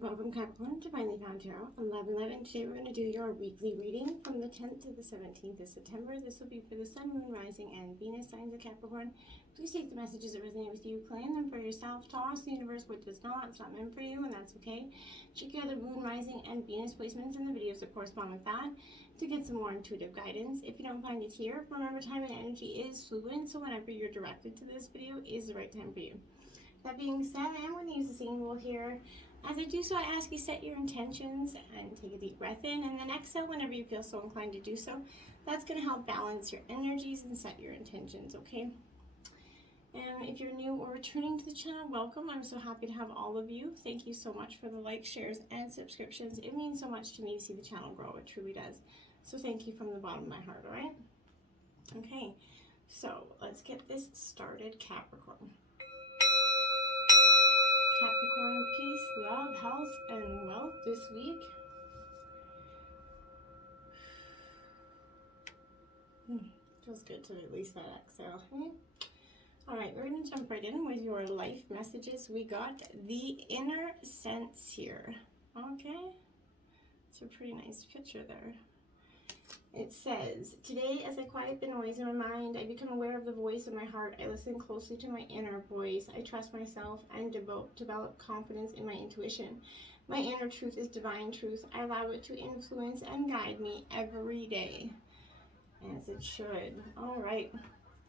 Welcome Capricorn, Divinely Found Tarot, 11/11. Today we're going to do your weekly reading from the 10th to the 17th of September. This will be for the Sun, Moon, Rising, and Venus signs of Capricorn. Please take the messages that resonate with you, claim them for yourself, toss the universe what does not. It's not meant for you, and that's okay. Check your other Moon, Rising, and Venus placements in the videos that correspond with that to get some more intuitive guidance. If you don't find it here, remember time and energy is fluid, so whenever you're directed to this video is the right time for you. That being said, I am going to use the singing bowl here. As I do so, I ask you set your intentions and take a deep breath in and then exhale whenever you feel so inclined to do so. That's going to help balance your energies and set your intentions, okay? And if you're new or returning to the channel, welcome. I'm so happy to have all of you. Thank you so much for the likes, shares, and subscriptions. It means so much to me to see the channel grow. It truly does. So thank you from the bottom of my heart, all right? Okay, so let's get this started, Capricorn. Capricorn, peace, love, health, and wealth this week. Feels good to release that exhale. All right, we're going to jump right in with your life messages. We got the inner sense here. Okay, it's a pretty nice picture there. It says, today as I quiet the noise in my mind, I become aware of the voice in my heart. I listen closely to my inner voice. I trust myself and develop confidence in my intuition. My inner truth is divine truth. I allow it to influence and guide me every day, as it should. All right.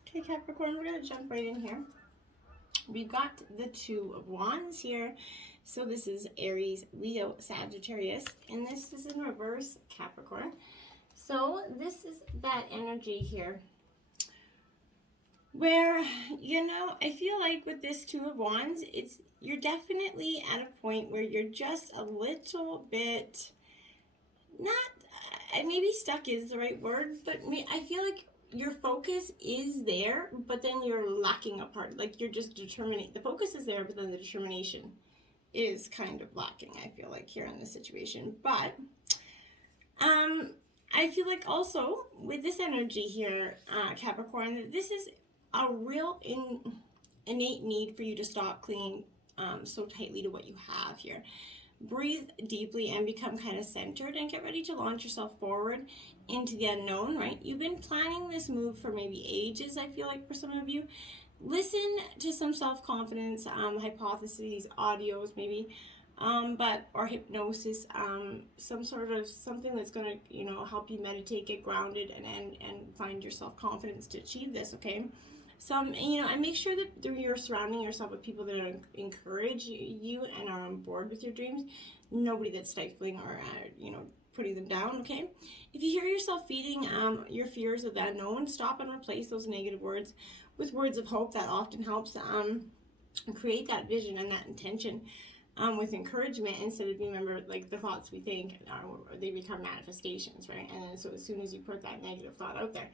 Okay, Capricorn, we're going to jump right in here. We've got the Two of Wands here. So this is Aries, Leo, Sagittarius, and this is in reverse, Capricorn. So this is that energy here where, you know, I feel like with this Two of Wands, you're definitely at a point where you're just a little bit maybe stuck is the right word, but I feel like your focus is there, but then you're lacking a part. Like you're just determining. The focus is there, but then the determination is kind of lacking, I feel like, here in this situation. But I feel like also with this energy here, Capricorn, that this is a real innate need for you to stop clinging so tightly to what you have here. Breathe deeply and become kind of centered and get ready to launch yourself forward into the unknown, right? You've been planning this move for maybe ages, I feel like, for some of you. Listen to some self-confidence hypotheses, audios maybe, or hypnosis, something that's going to, you know, help you meditate, get grounded, and find your self-confidence to achieve this, okay? And make sure that you're surrounding yourself with people that encourage you and are on board with your dreams. Nobody that's stifling or, putting them down, okay? If you hear yourself feeding your fears of the unknown, stop and replace those negative words with words of hope. That often helps create that vision and that intention with encouragement, instead of, remember, like the thoughts we think, they become manifestations, right? And then, so as soon as you put that negative thought out there,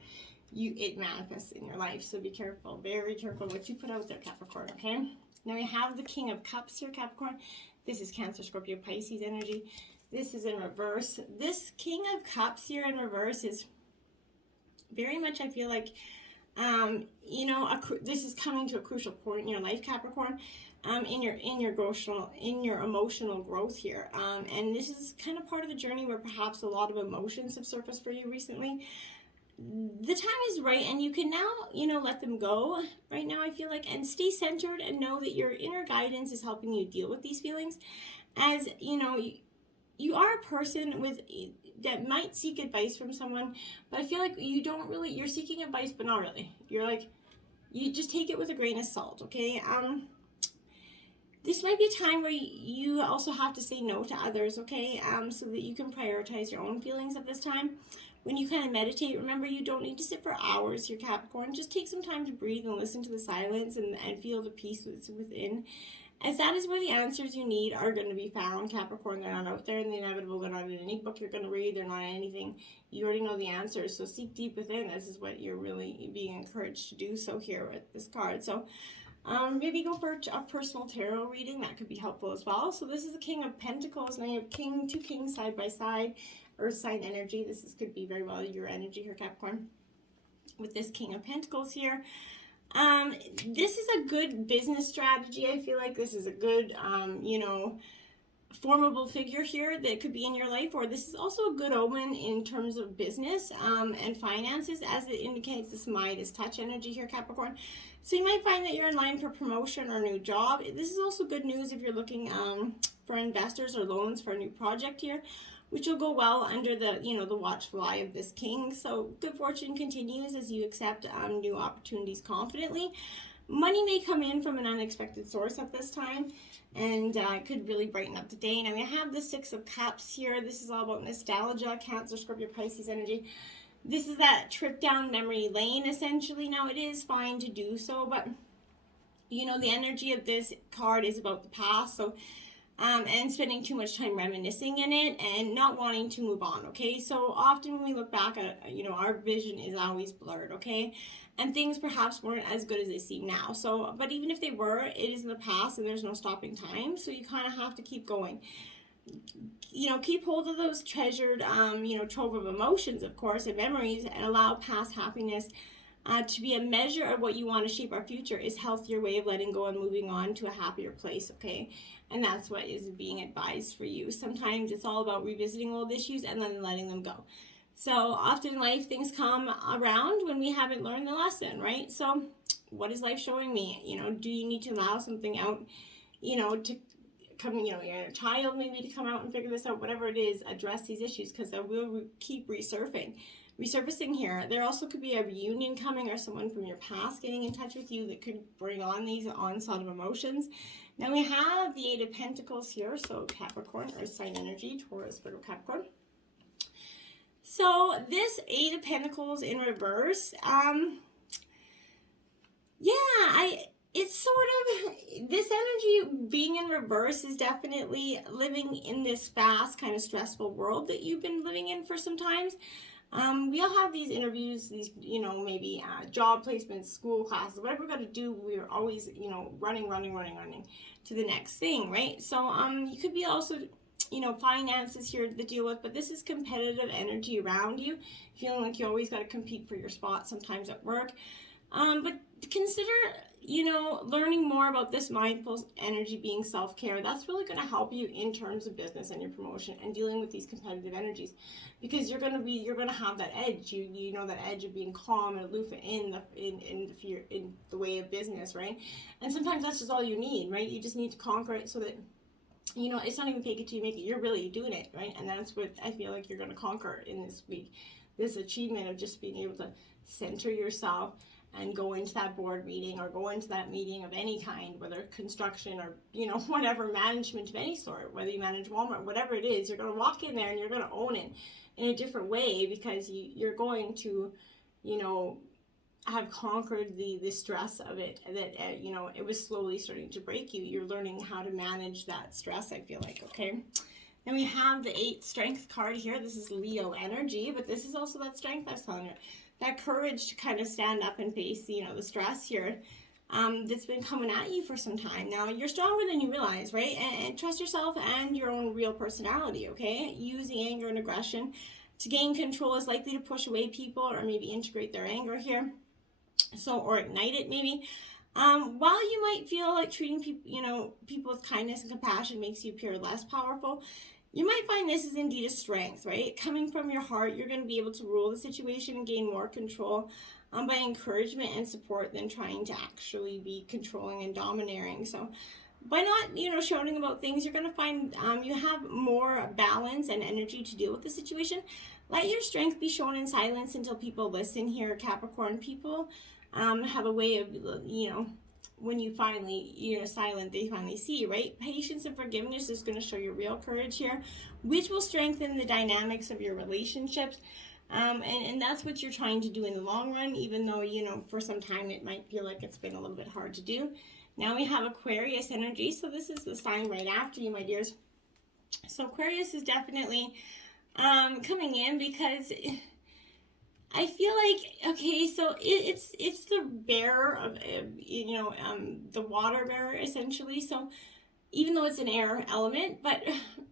it manifests in your life. So be careful, very careful what you put out there, Capricorn, okay? Now we have the King of Cups here, Capricorn. This is Cancer, Scorpio, Pisces energy. This is in reverse. This King of Cups here in reverse is very much, I feel like, this is coming to a crucial point in your life, Capricorn, in your emotional growth here. And this is kind of part of the journey where perhaps a lot of emotions have surfaced for you recently. The time is right, and you can now, let them go right now, I feel like, and stay centered and know that your inner guidance is helping you deal with these feelings. As, you are a person that might seek advice from someone, but I feel like you're seeking advice, but not really. You're like, you just take it with a grain of salt, okay? This might be a time where you also have to say no to others, okay? So that you can prioritize your own feelings at this time. When you kind of meditate, remember, you don't need to sit for hours here, Capricorn. Just take some time to breathe and listen to the silence and feel the peace that's within. As that is where the answers you need are going to be found, Capricorn. They're not out there in the inevitable. They're not in any book you're going to read. They're not in anything. You already know the answers. So seek deep within. This is what you're really being encouraged to do so here with this card. So maybe go for a personal tarot reading. That could be helpful as well. So this is the King of Pentacles. Now you have two kings side by side. Earth sign energy. Could be very well your energy here, Capricorn. With this King of Pentacles here. This is a good business strategy. I feel like this is a good, formidable figure here that could be in your life, or this is also a good omen in terms of business and finances, as it indicates this Midas touch energy here, Capricorn. So you might find that you're in line for promotion or new job. This is also good news if you're looking for investors or loans for a new project here, which will go well under the, the watchful eye of this king. So good fortune continues as you accept new opportunities confidently. Money may come in from an unexpected source at this time, and could really brighten up the day. Now we have the Six of Cups here. This is all about nostalgia, Cancer, Scorpio, Pisces energy. This is that trip down memory lane, essentially. Now it is fine to do so, but the energy of this card is about the past. So and spending too much time reminiscing in it and not wanting to move on, okay? So often when we look back at, our vision is always blurred, okay? And things perhaps weren't as good as they seem now. So, but even if they were, it is in the past and there's no stopping time. So you kind of have to keep going. Keep hold of those treasured, trove of emotions, of course, and memories, and allow past happiness to be a measure of what you want to shape our future. Is healthier way of letting go and moving on to a happier place, okay? And that's what is being advised for you. Sometimes it's all about revisiting old issues and then letting them go. So often in life, things come around when we haven't learned the lesson, right? So what is life showing me? Do you need to allow something out, to come, your inner child maybe to come out and figure this out, whatever it is, address these issues, because they will keep resurfacing here. There also could be a reunion coming, or someone from your past getting in touch with you that could bring on these onslaught of emotions. Now we have the Eight of Pentacles here, so Capricorn, Earth sign energy, Taurus, Virgo, Capricorn. So this Eight of Pentacles in reverse, it's sort of, this energy being in reverse is definitely living in this fast, kind of stressful world that you've been living in for some times. We all have these interviews, these, maybe job placements, school classes, whatever we're going to do, we're always, running to the next thing, right? So you could be also, finances here to deal with, but this is competitive energy around you, feeling like you always got to compete for your spot sometimes at work. But consider, learning more about this mindful energy being self-care. That's really going to help you in terms of business and your promotion and dealing with these competitive energies, because you're going to have that edge. You know, that edge of being calm and aloof in the way of business, right? And sometimes that's just all you need, right? You just need to conquer it so that, it's not even fake it till you make it. You're really doing it, right? And that's what I feel like you're going to conquer in this week. This achievement of just being able to center yourself and go into that board meeting or go into that meeting of any kind, whether construction or, whatever, management of any sort, whether you manage Walmart, whatever it is, you're going to walk in there and you're going to own it in a different way, because you're going to, have conquered the stress of it, that, it was slowly starting to break you. You're learning how to manage that stress, I feel like, okay? Then we have the 8 Strength card here. This is Leo energy, but this is also that strength I was telling you. That courage to kind of stand up and face, the stress here that's been coming at you for some time. Now, you're stronger than you realize, right? And trust yourself and your own real personality, okay? Using anger and aggression to gain control is likely to push away people or maybe integrate their anger here. So, or ignite it maybe. While you might feel like treating people, people with kindness and compassion makes you appear less powerful, you might find this is indeed a strength, right? Coming from your heart, you're going to be able to rule the situation and gain more control by encouragement and support than trying to actually be controlling and domineering. So by not, shouting about things, you're going to find you have more balance and energy to deal with the situation. Let your strength be shown in silence until people listen here, Capricorn. People have a way of, when you finally, silent, they finally see, right? Patience and forgiveness is going to show your real courage here, which will strengthen the dynamics of your relationships. And that's what you're trying to do in the long run, even though, for some time it might feel like it's been a little bit hard to do. Now we have Aquarius energy. So this is the sign right after you, my dears. So Aquarius is definitely coming in because I feel like, okay, so it's the bearer of, the water bearer, essentially. So even though it's an air element, but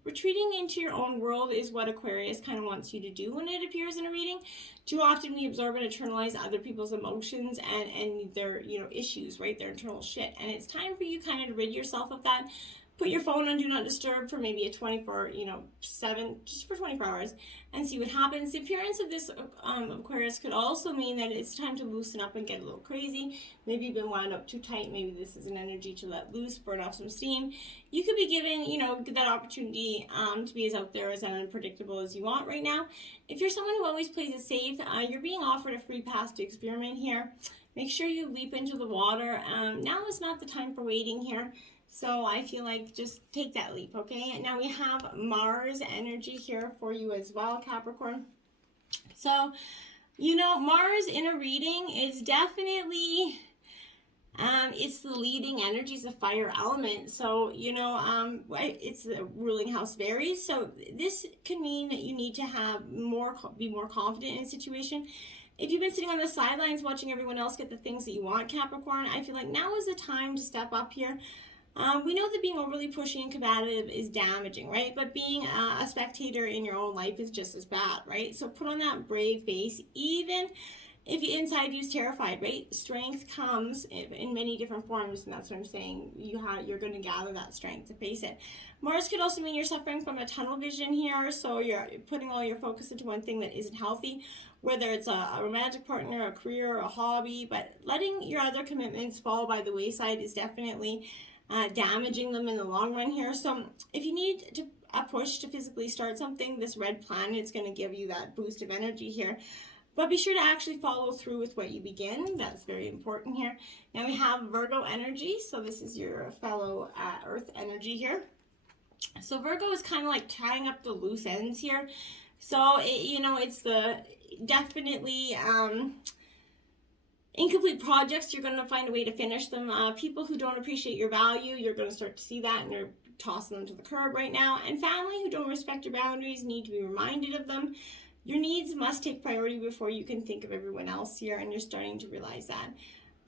retreating into your own world is what Aquarius kind of wants you to do when it appears in a reading. Too often we absorb and internalize other people's emotions and their, issues, right? Their internal shit. And it's time for you kind of to rid yourself of that put your phone on Do Not Disturb for maybe a 7, just for 24 hours, and see what happens. The appearance of this Aquarius could also mean that it's time to loosen up and get a little crazy. Maybe you've been wound up too tight. Maybe this is an energy to let loose, burn off some steam. You could be given, that opportunity to be as out there as unpredictable as you want right now. If you're someone who always plays it safe, you're being offered a free pass to experiment here. Make sure you leap into the water. Now is not the time for waiting here. So I feel like just take that leap, okay? And now we have Mars energy here for you as well, Capricorn. So, Mars in a reading is definitely, it's the leading energies of fire element. So, it's the ruling house of Aries. So this can mean that you need to be more confident in a situation. If you've been sitting on the sidelines watching everyone else get the things that you want, Capricorn, I feel like now is the time to step up here. We know that being overly pushy and combative is damaging, right? But being a spectator in your own life is just as bad, right? So put on that brave face, even if inside you's terrified, right? Strength comes in many different forms, and that's what I'm saying. You're going to gather that strength to face it. Mars could also mean you're suffering from a tunnel vision here, so you're putting all your focus into one thing that isn't healthy, whether it's a romantic partner, a career, a hobby, but letting your other commitments fall by the wayside is definitely damaging them in the long run here. So if you need a push to physically start something, this red planet is going to give you that boost of energy here. But be sure to actually follow through with what you begin. That's very important here. Now we have Virgo energy. So this is your fellow Earth energy here. So Virgo is kind of like tying up the loose ends here. So, it's definitely incomplete projects. You're going to find a way to finish them. People who don't appreciate your value, you're going to start to see that, and you're tossing them to the curb right now. And family who don't respect your boundaries need to be reminded of them. Your needs must take priority before you can think of everyone else here, and you're starting to realize that.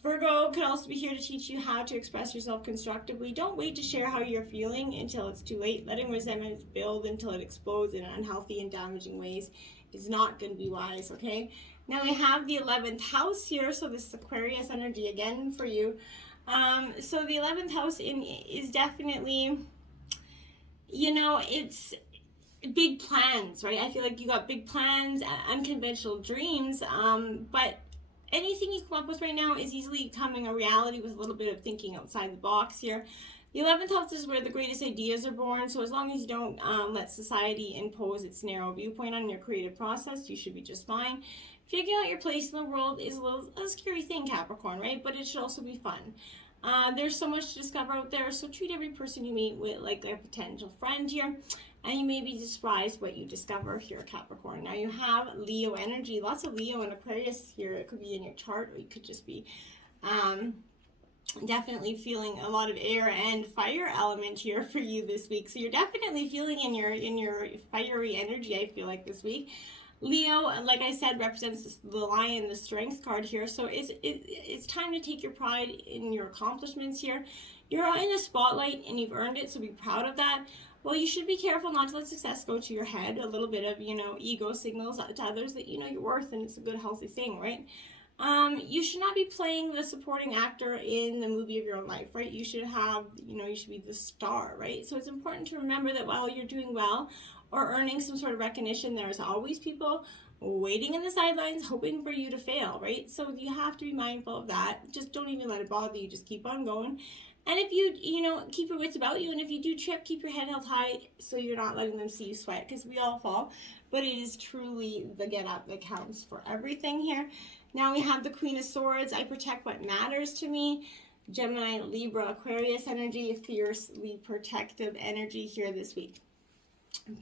Virgo could also be here to teach you how to express yourself constructively. Don't wait to share how you're feeling until it's too late. Letting resentment build until it explodes in unhealthy and damaging ways is not going to be wise, okay? Now we have the 11th house here, so this is Aquarius energy again for you. So the 11th house is definitely, it's big plans, right? I feel like you got big plans, unconventional dreams, but anything you come up with right now is easily becoming a reality with a little bit of thinking outside the box here. The 11th house is where the greatest ideas are born, so as long as you don't let society impose its narrow viewpoint on your creative process, you should be just fine. Figuring out your place in the world is a scary thing, Capricorn, right? But it should also be fun. There's so much to discover out there, so treat every person you meet with like a potential friend here. And you may be surprised what you discover here, Capricorn. Now you have Leo energy. Lots of Leo and Aquarius here. It could be in your chart, or you could just be definitely feeling a lot of air and fire element here for you this week. So you're definitely feeling in your fiery energy, I feel like, this week. Leo, like I said, represents the lion, the strength card here. So it's time to take your pride in your accomplishments here. You're in the spotlight and you've earned it, so be proud of that. Well, you should be careful not to let success go to your head. A little bit of, ego signals to others that your worth, and it's a good, healthy thing, right? You should not be playing the supporting actor in the movie of your own life, right? You should have, you should be the star, right? So it's important to remember that while you're doing well or earning some sort of recognition, there's always people waiting in the sidelines hoping for you to fail, right? So you have to be mindful of that. Just don't even let it bother you. Just keep on going. And if you, keep your wits about you, and if you do trip, keep your head held high so you're not letting them see you sweat, because we all fall. But it is truly the get up that counts for everything here. Now we have the Queen of Swords. I protect what matters to me. Gemini, Libra, Aquarius energy, fiercely protective energy here this week.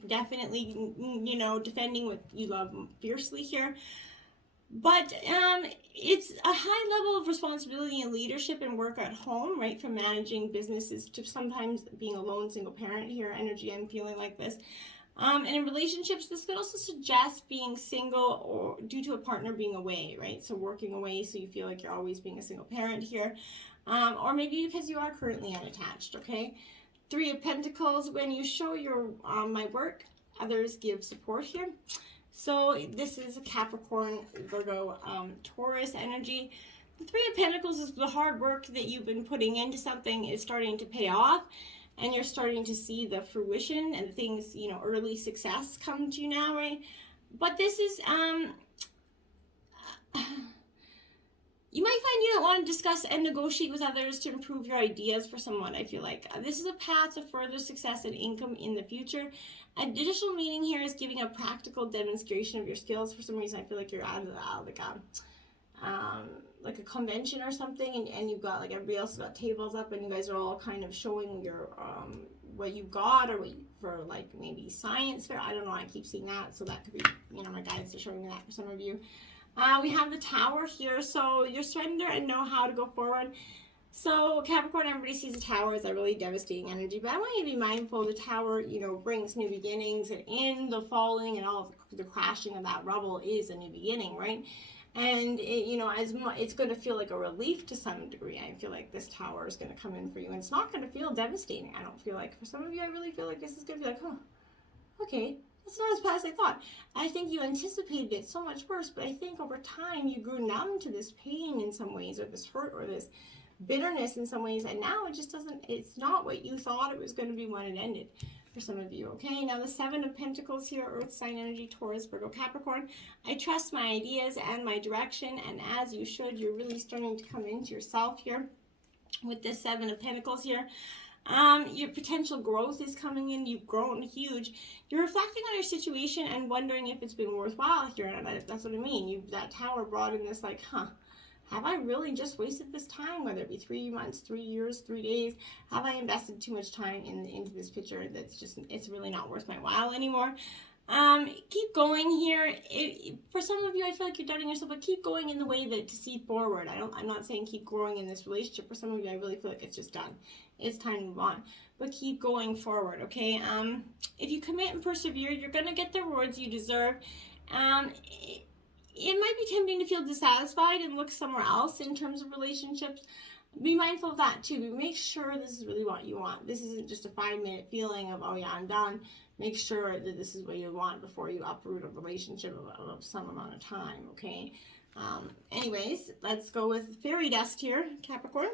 Definitely, defending what you love fiercely here. But it's a high level of responsibility and leadership and work at home, right? From managing businesses to sometimes being a lone single parent here, energy and feeling like this. And in relationships, this could also suggest being single or due to a partner being away, right? So working away, so you feel like you're always being a single parent here. Or maybe because you are currently unattached, okay? 3 of Pentacles, when you show your my work, others give support here. So this is a Capricorn, Virgo, Taurus energy. The 3 of Pentacles is the hard work that you've been putting into something is starting to pay off. and you're starting to see the fruition and things, you know, early success come to you now, right? But this is, you might find you don't want to discuss and negotiate with others to improve your ideas for someone. I feel like this is a path to further success and income in the future. Additional meaning here is giving a practical demonstration of your skills. For some reason, I feel like you're at like a convention or something, and you've got like everybody else has got tables up, and you guys are all kind of showing your what you got, or what you, for like maybe science fair. I don't know. I keep seeing that, so that could be, you know, my guides are showing me that for some of you. We have the Tower here, so your surrender and know how to go forward. So Capricorn, everybody sees the Tower as a really devastating energy, but I want you to be mindful the Tower, you know, brings new beginnings, and in the falling and all the crashing of that rubble is a new beginning, right? And it, you know, it's going to feel like a relief to some degree. I feel like this Tower is going to come in for you, and it's not going to feel devastating. I don't feel like, for some of you, I really feel like this is going to be like, oh, okay, it's not as bad as I thought. I think you anticipated it so much worse, but I think over time you grew numb to this pain in some ways, or this hurt, or this bitterness in some ways, and now it just doesn't, it's not what you thought it was going to be when it ended for some of you. Okay, now the Seven of Pentacles here, Earth sign energy, Taurus, Virgo, Capricorn. I trust my ideas and my direction, and as you should, you're really starting to come into yourself here with this Seven of Pentacles here. Your potential growth is coming in. You've grown huge. You're reflecting on your situation and wondering if it's been worthwhile here. And that's what I mean. That Tower brought in this like, have I really just wasted this time? Whether it be 3 months, 3 years, 3 days, have I invested too much time into this picture that's just, it's really not worth my while anymore? Keep going here. For some of you, I feel like you're doubting yourself, but keep going in the way that to see forward. I'm not saying keep growing in this relationship. For some of you, I really feel like it's just done. It's time to move on, but keep going forward, okay? If you commit and persevere, you're going to get the rewards you deserve. It might be tempting to feel dissatisfied and look somewhere else in terms of relationships. Be mindful of that too, but make sure this is really what you want. This isn't just a 5-minute feeling of, oh yeah, I'm done. Make sure that this is what you want before you uproot a relationship of some amount of time, okay? Anyways, let's go with fairy dust here, Capricorn.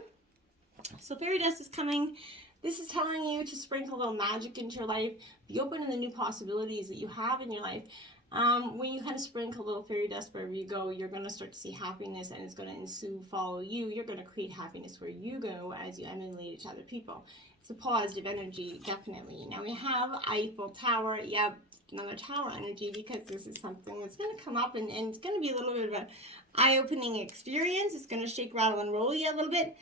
So fairy dust is coming. This is telling you to sprinkle a little magic into your life. Be open to the new possibilities that you have in your life. When you kind of sprinkle a little fairy dust wherever you go, you're going to start to see happiness, and it's going to ensue, follow you. You're going to create happiness where you go as you emanate it to other people. It's a positive energy, definitely. Now we have Eiffel Tower. Yep, another tower energy, because this is something that's going to come up, and it's going to be a little bit of an eye-opening experience. It's going to shake, rattle, and roll you a little bit.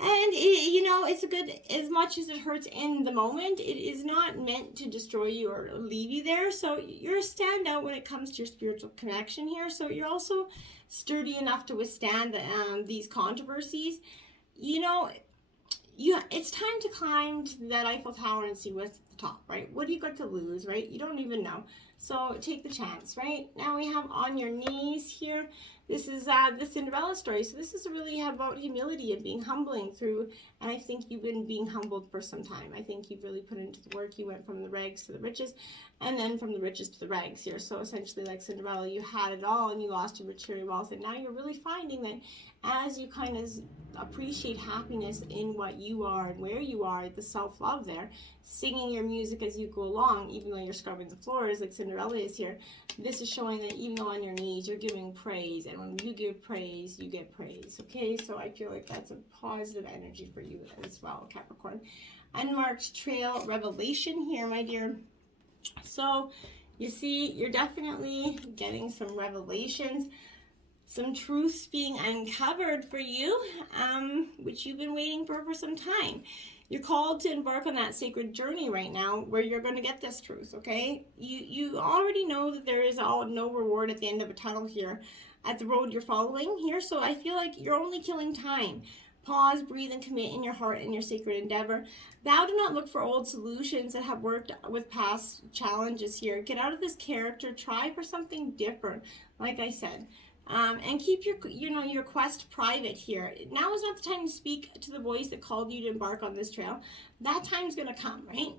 And, you know, it's a good, as much as it hurts in the moment, it is not meant to destroy you or leave you there. So you're a standout when it comes to your spiritual connection here. So you're also sturdy enough to withstand these controversies. You know, it's time to climb to that Eiffel Tower and see what's at the top, right? What do you got to lose, right? You don't even know. So take the chance, right? Now we have on your knees here. This is the Cinderella story. So this is really about humility and being humbling through, and I think you've been being humbled for some time. I think you've really put into the work. You went from the rags to the riches, and then from the riches to the rags here. So essentially, like Cinderella, you had it all and you lost your material wealth, and now you're really finding that as you kind of appreciate happiness in what you are and where you are, the self-love there, singing your music as you go along, even though you're scrubbing the floors like Cinderella is here, this is showing that even though on your knees, you're giving praise, and when you give praise, you get praise, okay? So I feel like that's a positive energy for you as well, Capricorn. Unmarked trail revelation here, my dear. So you see, you're definitely getting some revelations, some truths being uncovered for you, which you've been waiting for some time. You're called to embark on that sacred journey right now where you're going to get this truth, okay? You already know that there is no reward at the end of a tunnel here at the road you're following here, so I feel like you're only killing time. Pause, breathe, and commit in your heart and your sacred endeavor. Thou do not look for old solutions that have worked with past challenges here. Get out of this character. Try for something different, like I said. And keep your quest private here. Now is not the time to speak to the voice that called you to embark on this trail. That time's going to come, right?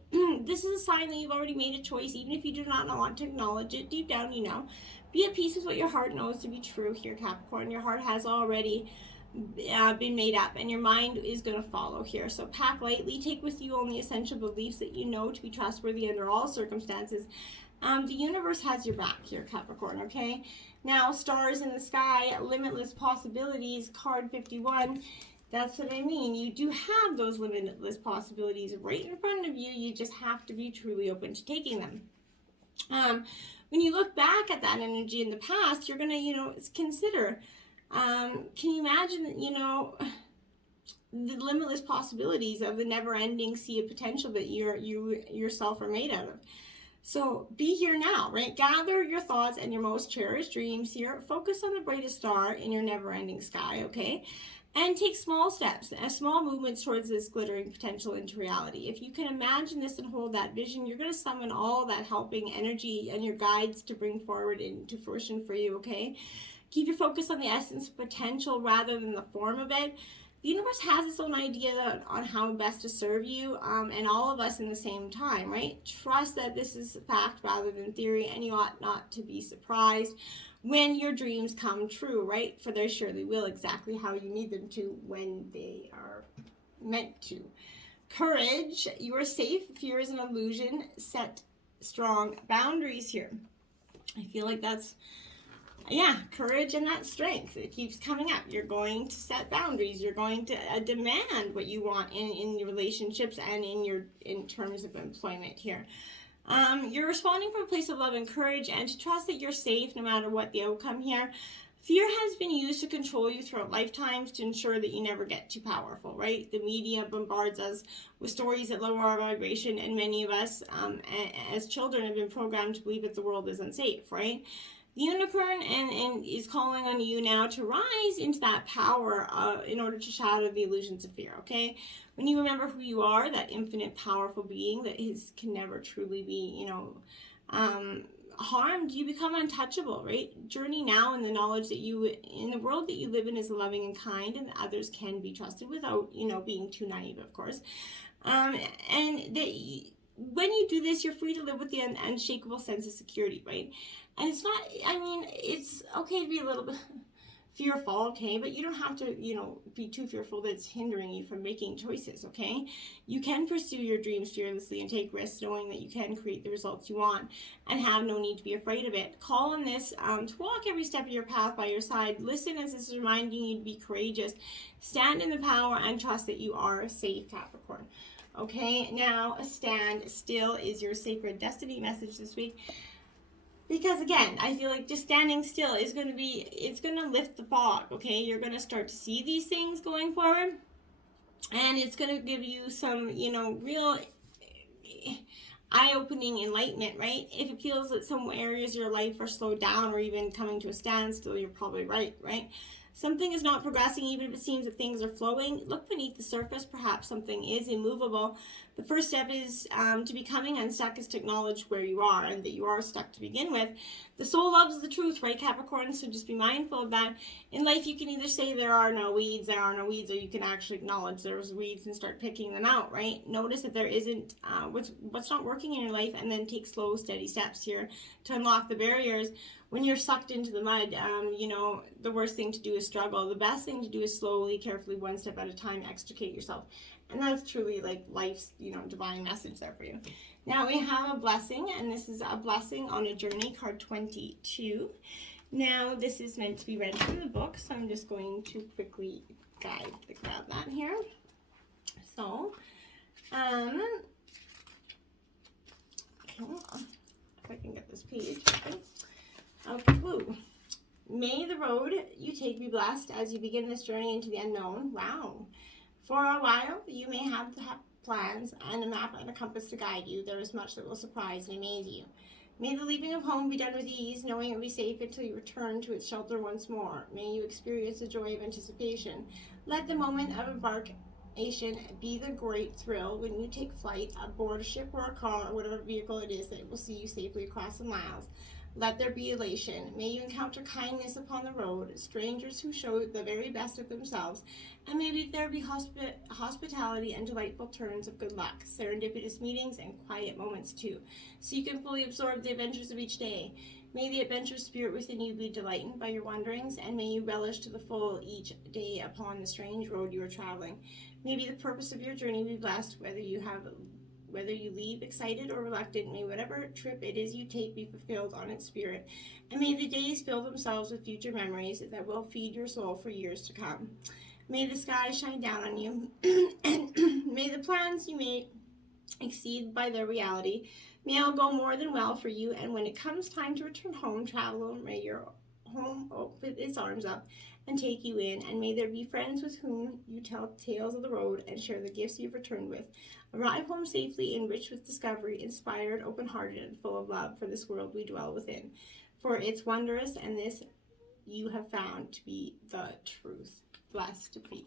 This is a sign that you've already made a choice, even if you do not want to acknowledge it. Deep down, you know. Be at peace with what your heart knows to be true here, Capricorn. Your heart has already been made up, and your mind is going to follow here. So pack lightly, take with you only essential beliefs that you know to be trustworthy under all circumstances. The universe has your back here, Capricorn, okay? Now, stars in the sky, limitless possibilities, card 51. That's what I mean. You do have those limitless possibilities right in front of you. You just have to be truly open to taking them. When you look back at that energy in the past, you're going to, consider, can you imagine, the limitless possibilities of the never-ending sea of potential that you yourself are made out of? So be here now, right? Gather your thoughts and your most cherished dreams here. Focus on the brightest star in your never-ending sky, okay? And take small steps, small movements towards this glittering potential into reality. If you can imagine this and hold that vision, you're going to summon all that helping energy and your guides to bring forward into fruition for you, okay? Keep your focus on the essence of potential rather than the form of it. The universe has its own idea on how best to serve you, and all of us in the same time, right? Trust that this is fact rather than theory, and you ought not to be surprised when your dreams come true, right? For they surely will, exactly how you need them to when they are meant to. Courage, you are safe. Fear is an illusion. Set strong boundaries here. I feel like that's, courage and that strength. It keeps coming up. You're going to set boundaries. You're going to demand what you want in your relationships and in terms of employment here. You're responding from a place of love and courage, and to trust that you're safe no matter what the outcome here. Fear has been used to control you throughout lifetimes to ensure that you never get too powerful, right? The media bombards us with stories that lower our vibration, and many of us as children have been programmed to believe that the world is unsafe, right? The unicorn and is calling on you now to rise into that power in order to shatter the illusions of fear, okay? When you remember who you are, that infinite powerful being that can never truly be, harmed, you become untouchable, right? Journey now in the knowledge that in the world that you live in is loving and kind, and others can be trusted without, being too naive, of course. And that when you do this, you're free to live with the unshakable sense of security, right? And it's okay to be a little bit fearful, okay? But you don't have to, be too fearful that it's hindering you from making choices, okay? You can pursue your dreams fearlessly and take risks knowing that you can create the results you want and have no need to be afraid of it. Call on this to walk every step of your path by your side. Listen as this is reminding you to be courageous. Stand in the power and trust that you are safe, Capricorn. Okay, now stand still is your sacred destiny message this week. Because again, I feel like just standing still is going to lift the fog, okay? You're going to start to see these things going forward. And it's going to give you some, real eye-opening enlightenment, right? If it feels that some areas of your life are slowed down or even coming to a standstill, you're probably right? Something is not progressing, even if it seems that things are flowing. Look beneath the surface. Perhaps something is immovable. The first step is to becoming unstuck is to acknowledge where you are and that you are stuck to begin with. The soul loves the truth, right, Capricorn? So just be mindful of that. In life, you can either say there are no weeds, or you can actually acknowledge there's weeds and start picking them out, right? Notice that there isn't what's not working in your life, and then take slow, steady steps here to unlock the barriers. When you're sucked into the mud, the worst thing to do is struggle. The best thing to do is slowly, carefully, one step at a time, extricate yourself. And that's truly like life's, divine message there for you. Now we have a blessing, and this is a blessing on a journey, card 22. Now this is meant to be read from the book, so I'm just going to quickly grab that here. So, hold on, if I can get this page. Okay, woo. May the road you take be blessed as you begin this journey into the unknown. Wow. For a while, you may have to have plans and a map and a compass to guide you. There is much that will surprise and amaze you. May the leaving of home be done with ease, knowing it will be safe until you return to its shelter once more. May you experience the joy of anticipation. Let the moment of embarkation be the great thrill when you take flight aboard a ship or a car or whatever vehicle it is that will see you safely across the miles. Let there be elation. May you encounter kindness upon the road, strangers who show the very best of themselves, and maybe there be hospitality and delightful turns of good luck, serendipitous meetings, and quiet moments too, so you can fully absorb the adventures of each day. May the adventurous spirit within you be delighted by your wanderings, and may you relish to the full each day upon the strange road you are traveling. May the purpose of your journey be blessed, whether you leave excited or reluctant. May whatever trip it is you take be fulfilled on its spirit, and may the days fill themselves with future memories that will feed your soul for years to come. May the sky shine down on you, and may the plans you make exceed by their reality. May all go more than well for you, and when it comes time to return home, traveler, may your home open its arms up and take you in, and may there be friends with whom you tell tales of the road and share the gifts you've returned with. Arrive home safely, enriched with discovery, inspired, open-hearted, and full of love for this world we dwell within. For it's wondrous, and this you have found to be the truth. Blessed to be.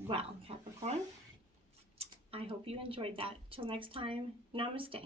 Well, Capricorn, I hope you enjoyed that. Till next time, namaste.